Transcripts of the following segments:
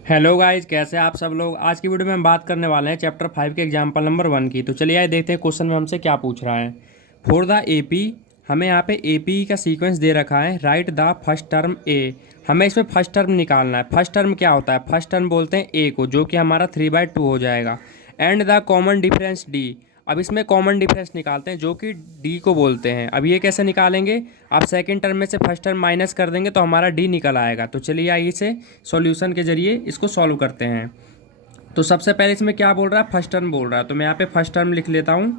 Hello guys, कैसे हैं आप सब लोग। आज की वीडियो में हम बात करने वाले हैं चैप्टर 5 के एग्जाम्पल नंबर 1 की। तो चलिए आइए देखते हैं क्वेश्चन में हमसे क्या पूछ रहा है। फॉर द एपी, हमें यहाँ पे एपी का सीक्वेंस दे रखा है। राइट द फर्स्ट टर्म ए, हमें इसमें फर्स्ट टर्म निकालना है। फर्स्ट टर्म क्या होता है? फर्स्ट टर्म बोलते हैं ए को, जो कि हमारा 3/2 हो जाएगा। And the common difference D, अब इसमें कॉमन डिफरेंस निकालते हैं जो कि डी को बोलते हैं। अब ये कैसे निकालेंगे? आप सेकंड टर्म में से फर्स्ट टर्म माइनस कर देंगे तो हमारा डी निकल आएगा। तो चलिए आइए इसे सॉल्यूशन के जरिए इसको सॉल्व करते हैं। तो सबसे पहले इसमें क्या बोल रहा है? फर्स्ट टर्म बोल रहा है, तो मैं यहाँ पे फर्स्ट टर्म लिख लेता हूँ।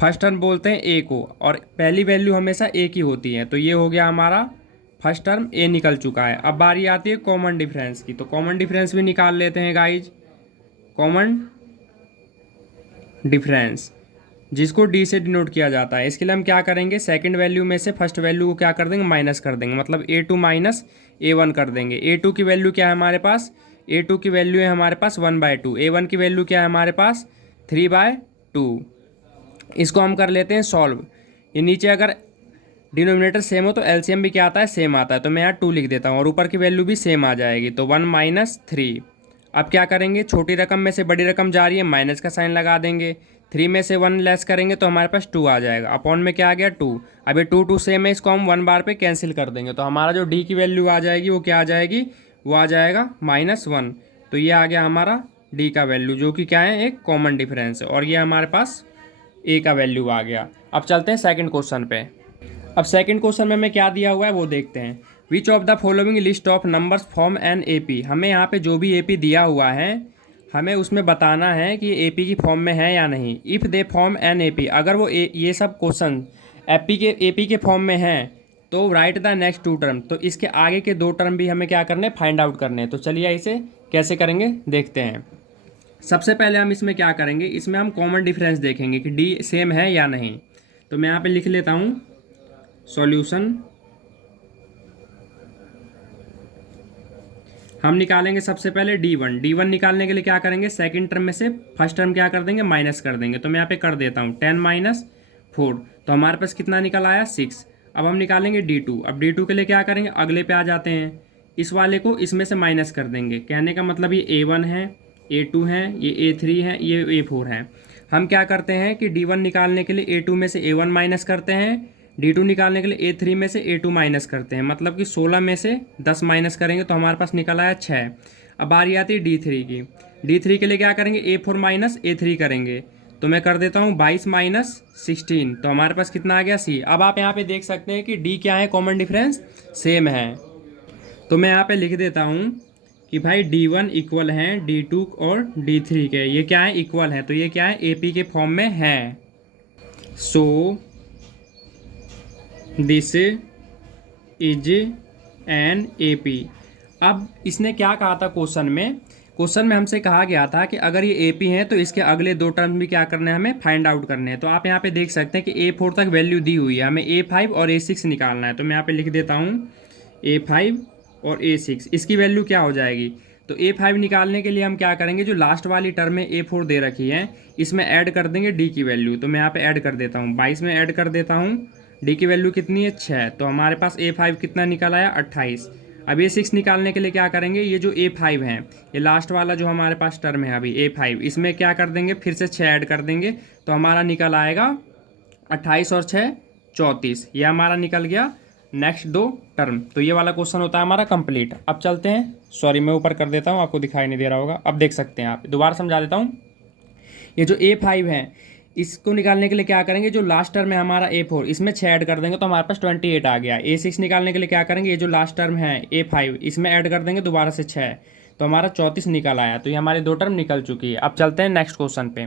फर्स्ट टर्म बोलते हैं ए को, और पहली वैल्यू हमेशा ए की होती है। तो ये हो गया हमारा फर्स्ट टर्म, ए निकल चुका है। अब बारी आती है कॉमन डिफरेंस की, तो कॉमन डिफरेंस भी निकाल लेते हैं गाइज। कॉमन डिफरेंस जिसको डी से डिनोट किया जाता है, इसके लिए हम क्या करेंगे? सेकंड वैल्यू में से फर्स्ट वैल्यू को क्या कर देंगे? माइनस कर देंगे, मतलब A2 माइनस A1 कर देंगे। A2 की वैल्यू क्या है हमारे पास? A2 की वैल्यू है हमारे पास 1/2। A1 की वैल्यू क्या है हमारे पास? 3/2। इसको हम कर लेते हैं सॉल्व। ये नीचे अगर डिनोमिनेटर सेम हो तो एलसीएम भी क्या आता है? सेम आता है। तो मैं यहाँ 2 लिख देता हूँ, और ऊपर की वैल्यू भी सेम आ जाएगी, तो 1 - 3। अब क्या करेंगे? छोटी रकम में से बड़ी रकम जा रही है, माइनस का साइन लगा देंगे। 3 में से 1 लेस करेंगे तो हमारे पास 2 आ जाएगा। अपॉन में क्या आ गया? 2। अब ये 2 सेम है, इसको हम 1 बार पे कैंसिल कर देंगे, तो हमारा जो डी की वैल्यू आ जाएगी वो क्या आ जाएगी? वो आ जाएगा -1। तो ये आ गया हमारा डी का वैल्यू, जो कि क्या है? एक कॉमन डिफरेंस है। और ये हमारे पास ए का वैल्यू आ गया। अब चलते हैं सेकंड क्वेश्चन पे। अब सेकंड क्वेश्चन में हमें क्या दिया हुआ है वो देखते हैं। Which of the following list of numbers form an AP, हमें यहाँ पे जो भी एपी दिया हुआ है हमें उसमें बताना है कि एपी की फॉर्म में है या नहीं। If they form an AP, अगर वो ये सब क्वेश्चन एपी के फॉर्म में हैं तो राइट द नेक्स्ट 2 टर्म, तो इसके आगे के 2 टर्म भी हमें क्या करने? फाइंड आउट करने हैं। तो चलिए इसे कैसे करेंगे देखते हैं। सबसे पहले हम इसमें क्या करेंगे? इसमें हम कॉमन डिफरेंस देखेंगे कि डी सेम है या नहीं। तो मैं यहाँ पे लिख लेता हूँ सॉल्यूशन। हम निकालेंगे सबसे पहले D1। D1 निकालने के लिए क्या करेंगे? सेकंड टर्म में से फर्स्ट टर्म क्या कर देंगे? माइनस कर देंगे। तो मैं यहाँ पे कर देता हूँ 10 - 4, तो हमारे पास कितना निकल आया? 6। अब हम निकालेंगे D2। अब D2 के लिए क्या करेंगे? अगले पे आ जाते हैं, इस वाले को इसमें से माइनस कर देंगे। कहने का मतलब ये A1 है, A2 है, ये A3 है, ये A4 है। हम क्या करते हैं कि D1 निकालने के लिए A2 में से A1 माइनस करते हैं, D2 निकालने के लिए A3 में से A2 माइनस करते हैं, मतलब कि 16 में से 10 माइनस करेंगे तो हमारे पास निकल आया 6। अब बारी आती है D3 की। D3 के लिए क्या करेंगे? A4 माइनस A3 करेंगे, तो मैं कर देता हूँ 22 - 16, तो हमारे पास कितना आ गया? C। अब आप यहाँ पे देख सकते हैं कि D क्या है? कॉमन डिफरेंस सेम है। तो मैं यहाँ पे लिख देता हूँ कि भाई D1 इक्वल है D2 और D3 के। ये क्या है? इक्वल है, तो ये क्या है? AP के फॉर्म में है। So this is an AP. अब इसने क्या कहा था क्वेश्चन में? क्वेश्चन में हमसे कहा गया था कि अगर ये एपी है तो इसके अगले 2 टर्म भी क्या करने हैं? हमें फाइंड आउट करने हैं। तो आप यहाँ पे देख सकते हैं कि A4 तक वैल्यू दी हुई है, हमें A5 और A6 निकालना है। तो मैं यहाँ पे लिख देता हूँ A5 और A6, इसकी वैल्यू क्या हो जाएगी? तो A5 निकालने के लिए हम क्या करेंगे? जो लास्ट वाली टर्म में A4 दे रखी है इसमें ऐड कर देंगे D की वैल्यू। तो मैं यहाँ पे ऐड कर देता हूँ, 22 में ऐड कर देता हूँ। D की वैल्यू कितनी है? 6। तो हमारे पास A5 कितना निकल आया? 28। अब A6 निकालने के लिए क्या करेंगे? ये जो A5 है, ये लास्ट वाला जो हमारे पास टर्म है अभी A5, इसमें क्या कर देंगे? फिर से 6 ऐड कर देंगे, तो हमारा निकल आएगा 28 और 6 34। ये हमारा निकल गया नेक्स्ट 2 टर्म। तो ये वाला क्वेश्चन होता है हमारा कंप्लीट। अब चलते हैं, सॉरी मैं ऊपर कर देता हूँ, आपको दिखाई नहीं दे रहा होगा। अब देख सकते हैं आप, दोबारा समझा देता हूँ। ये जो A5 है इसको निकालने के लिए क्या करेंगे? जो लास्ट टर्म है हमारा A4, इसमें 6 ऐड कर देंगे तो हमारे पास 28 आ गया। A6 निकालने के लिए क्या करेंगे? ये जो लास्ट टर्म है A5, इसमें ऐड कर देंगे दोबारा से 6, तो हमारा 34 निकल आया। तो ये हमारी 2 टर्म निकल चुकी है। अब चलते हैं नेक्स्ट क्वेश्चन पे।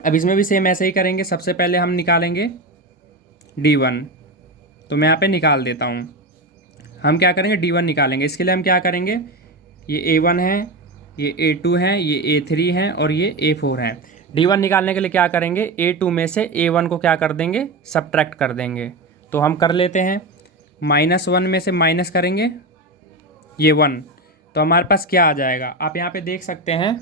अब इसमें भी सेम ऐसे ही करेंगे। सबसे पहले हम निकालेंगे D1, तो मैं यहाँ पे निकाल देता हूँ। हम क्या करेंगे? D1 निकालेंगे। इसके लिए हम क्या करेंगे? ये A1 है, ये A2 है, ये A3 है और ये A4 है। D1 निकालने के लिए क्या करेंगे? A2 में से A1 को क्या कर देंगे? सब्ट्रैक्ट कर देंगे। तो हम कर लेते हैं, -1 में से माइनस करेंगे ये 1, तो हमारे पास क्या आ जाएगा? आप यहाँ पे देख सकते हैं,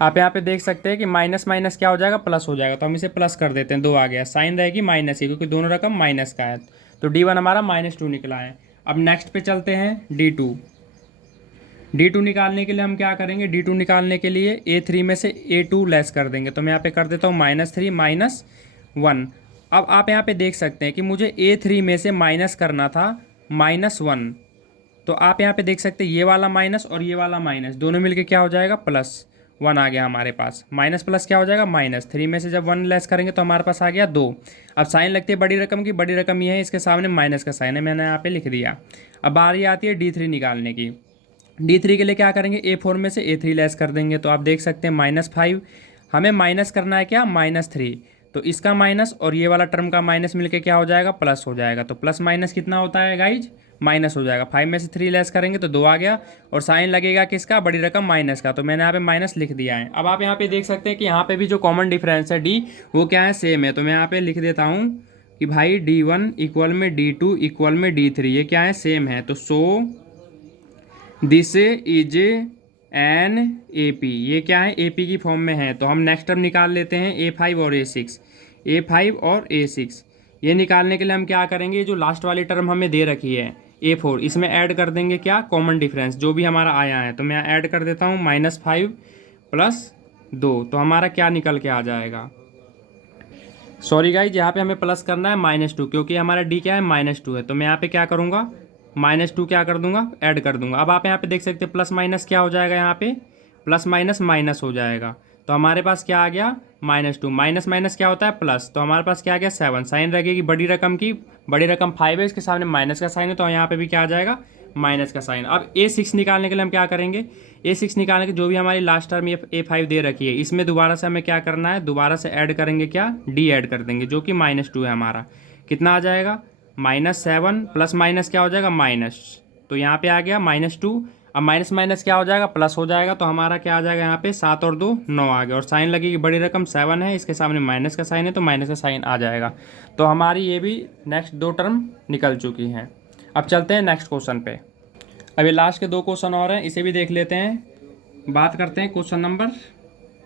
आप यहाँ पे देख सकते हैं कि माइनस माइनस क्या हो जाएगा? प्लस हो जाएगा। तो हम इसे प्लस कर देते हैं, 2 आ गया, साइन रहेगी माइनस ही क्योंकि दोनों रकम माइनस का है। तो D1 हमारा -2 निकला है। अब नेक्स्ट पे चलते हैं D2। D2 निकालने के लिए हम क्या करेंगे, D2 निकालने के लिए A3 में से A2 लेस कर देंगे। तो मैं यहाँ पे कर देता हूँ -3 -1। अब आप यहाँ पे देख सकते हैं कि मुझे A3 में से माइनस करना था -1। तो आप यहाँ पे देख सकते हैं ये वाला माइनस और ये वाला माइनस दोनों मिलके क्या हो जाएगा, +1 आ गया हमारे पास। माइनस प्लस क्या हो जाएगा, -3 में से जब 1 लेस करेंगे तो हमारे पास आ गया 2। अब साइन लगती है बड़ी रकम की, बड़ी रकम ये है, इसके सामने माइनस का साइन है, मैंने यहाँ पे लिख दिया। अब बारी आती है D3 निकालने की। D3 के लिए क्या करेंगे, A4 में से A3 लेस कर देंगे। तो आप देख सकते हैं -5, हमें माइनस करना है क्या, -3। तो इसका माइनस और ये वाला टर्म का माइनस मिलके क्या हो जाएगा, प्लस हो जाएगा। तो प्लस माइनस कितना होता है गाइज, माइनस हो जाएगा। 5 में से 3 लेस करेंगे तो 2 आ गया, और साइन लगेगा किसका, बड़ी रकम माइनस का। तो मैंने यहाँ पे माइनस लिख दिया है। अब आप यहाँ पे देख सकते हैं कि यहाँ पे भी जो कॉमन डिफरेंस है D, वो क्या है, सेम है। तो मैं यहाँ पे लिख देता हूँ कि भाई D1 इक्वल में D2 इक्वल में D3, ये क्या है, सेम है। तो so this is an AP, ये क्या है, AP की फॉर्म में है। तो हम नेक्स्ट टर्म निकाल लेते हैं A5 और A6, A5 और A6। ये निकालने के लिए हम क्या करेंगे, जो लास्ट वाली टर्म हमें दे रखी है A4, इसमें ऐड कर देंगे क्या, कॉमन डिफरेंस जो भी हमारा आया है। तो मैं ऐड कर देता हूँ -5 + 2। तो हमारा क्या निकल के आ जाएगा, सॉरी गाइज, यहाँ पे हमें प्लस करना है -2, क्योंकि हमारा D क्या है, -2 है। तो मैं यहाँ पे क्या करूँगा, -2 क्या कर दूंगा, ऐड कर दूंगा। अब आप यहाँ पे देख सकते हैं प्लस माइनस क्या हो जाएगा, यहाँ पे प्लस माइनस माइनस हो जाएगा। तो हमारे पास क्या आ गया, -2 माइनस माइनस क्या होता है, प्लस। तो हमारे पास क्या आ गया, 7। साइन लगेगी बड़ी रकम की, बड़ी रकम 5 है, इसके सामने माइनस का साइन है, तो यहाँ पे भी क्या आ जाएगा, माइनस का साइन। अब A6 निकालने के लिए हम क्या करेंगे, A6 निकालने के जो भी हमारी लास्ट टर्म A5 दे रखी है, इसमें दोबारा से हमें क्या करना है, दोबारा से ऐड करेंगे क्या, D ऐड कर देंगे, जो कि -2 है हमारा। कितना आ जाएगा, -7 प्लस माइनस क्या हो जाएगा, माइनस। तो यहाँ पे आ गया -2। अब माइनस माइनस क्या हो जाएगा, प्लस हो जाएगा। तो हमारा क्या आ जाएगा, यहाँ पे 7 और 2 9 आ गया, और साइन लगेगी बड़ी रकम 7 है, इसके सामने माइनस का साइन है, तो माइनस का साइन आ जाएगा। तो हमारी ये भी नेक्स्ट 2 टर्म निकल चुकी हैं। अब चलते हैं नेक्स्ट क्वेश्चन पे। अभी लास्ट के 2 क्वेश्चन और हैं, इसे भी देख लेते हैं। बात करते हैं क्वेश्चन नंबर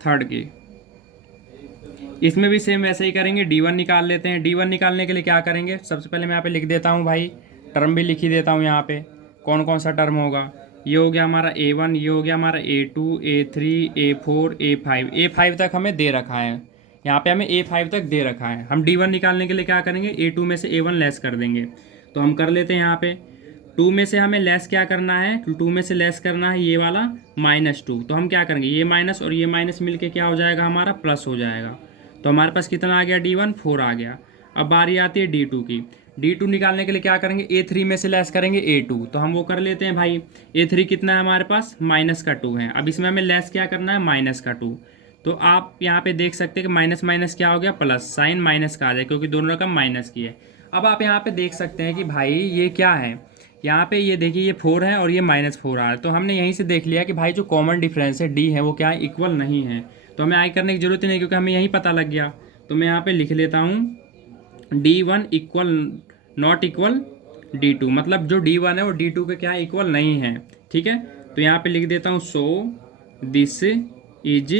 3 की। इसमें भी सेम वैसे ही करेंगे, D1 निकाल लेते हैं। D1 निकालने के लिए क्या करेंगे, सबसे पहले मैं यहाँ पे लिख देता हूँ भाई, टर्म भी लिख ही देता हूँ यहाँ पे, कौन कौन सा टर्म होगा। ये हो गया हमारा A1, ये हो गया हमारा A2, A3, A4, A5। A5 तक हमें दे रखा है, यहाँ पे हमें A5 तक दे रखा है। हम D1 निकालने के लिए क्या करेंगे, A2 में से A1 लेस कर देंगे। तो हम कर लेते हैं यहाँ पे 2 में से हमें लेस क्या करना है, 2 में से लेस करना है ये वाला -2। तो हम क्या करेंगे, ये माइनस और ये माइनस मिलके क्या हो जाएगा, हमारा प्लस हो जाएगा। तो हमारे पास कितना आ गया, D1 4 आ गया। अब बारी आती है D2 की। D2 निकालने के लिए क्या करेंगे, A3 में से लेस करेंगे A2। तो हम वो कर लेते हैं भाई, A3 कितना है हमारे पास, -2 है। अब इसमें हमें लेस क्या करना है, -2। तो आप यहाँ पे देख सकते हैं कि माइनस माइनस क्या हो गया, प्लस। साइन माइनस का आ जाए, क्योंकि दोनों रकम माइनस की है। अब आप यहाँ पे देख सकते हैं कि भाई ये क्या है, यहाँ पे ये देखिए, ये 4 है और ये -4 आ रहा है। तो हमने यहीं से देख लिया कि भाई जो कॉमन डिफरेंस है D है, वो क्या है, इक्वल नहीं है। तो हमें आई करने की जरूरत ही नहीं, क्योंकि हमें यहीं पता लग गया। तो मैं यहाँ पे लिख लेता हूँ D1 equal not equal D2, मतलब जो D1 है वो D2 के क्या इक्वल नहीं है। ठीक है, तो यहाँ पे लिख देता हूँ so this is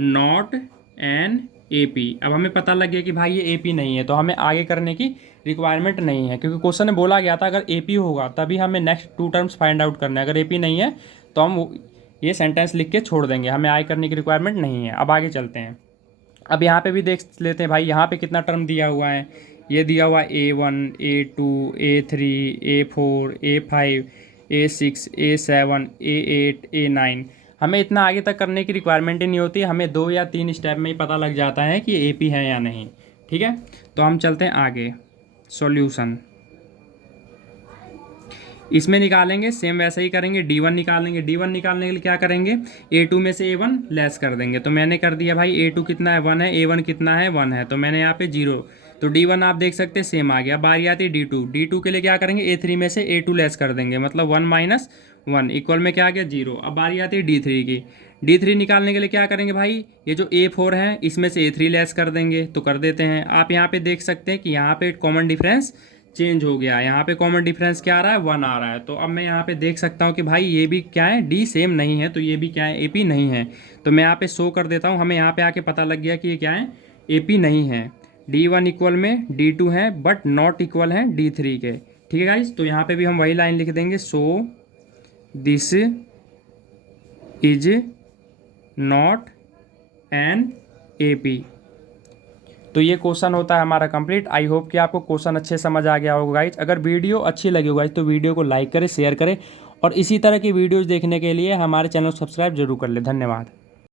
not an AP। अब हमें पता लग गया कि भाई ये AP नहीं है, तो हमें आगे करने की रिक्वायरमेंट नहीं है, क्योंकि क्वेश्चन में बोला गया था अगर AP होगा तभी हमें नेक्स्ट 2 टर्म्स फाइंड आउट करना है। अगर AP नहीं है तो हम ये सेंटेंस लिख के छोड़ देंगे, हमें आगे करने की रिक्वायरमेंट नहीं है। अब आगे चलते हैं। अब यहाँ पे भी देख लेते हैं भाई, यहाँ पे कितना टर्म दिया हुआ है। ये दिया हुआ है A1, A2, A3, A4, A5, A6, A7, A8, A9। हमें इतना आगे तक करने की रिक्वायरमेंट ही नहीं होती, हमें 2 या 3 स्टेप में ही पता लग जाता है कि AP है या नहीं। ठीक है, तो हम चलते हैं आगे। सॉल्यूशन इसमें निकालेंगे, सेम वैसे ही करेंगे। D1 निकालेंगे, D1 निकालने के लिए क्या करेंगे, A2 में से A1 लेस कर देंगे। तो मैंने कर दिया भाई, A2 कितना है, 1 है, A1 कितना है, 1 है। तो मैंने यहाँ पे 0। तो D1 आप देख सकते हैं सेम आ गया। बारी आती है D2। D2 के लिए क्या करेंगे, A3 में से A2 लेस कर देंगे, मतलब 1 - 1 इक्वल में क्या आ गया, 0। अब बारी आती है D3 की। D3 निकालने के लिए क्या करेंगे भाई, ये जो A4 है इसमें से A3 लेस कर देंगे। तो कर देते हैं। आप यहाँ पे देख सकते हैं कि यहाँ पे कॉमन डिफरेंस चेंज हो गया। यहाँ पे कॉमन डिफरेंस क्या आ रहा है, 1 आ रहा है। तो अब मैं यहाँ पे देख सकता हूँ कि भाई ये भी क्या है, D सेम नहीं है, तो ये भी क्या है, AP नहीं है। तो मैं यहाँ पे शो कर देता हूँ। हमें यहाँ पे आके पता लग गया कि ये क्या है, AP नहीं है। D1 इक्वल में D2 है, बट नॉट इक्वल है D3 के। ठीक है गाइज, तो यहाँ पे भी हम वही लाइन लिख देंगे, so this is not an AP। तो ये क्वेश्चन होता है हमारा कंप्लीट। आई होप कि आपको क्वेश्चन अच्छे समझ आ गया होगा गाइज। अगर वीडियो अच्छी लगी हो गाइज तो वीडियो को लाइक करें, शेयर करें और इसी तरह की वीडियोज़ देखने के लिए हमारे चैनल को सब्सक्राइब जरूर कर ले। धन्यवाद।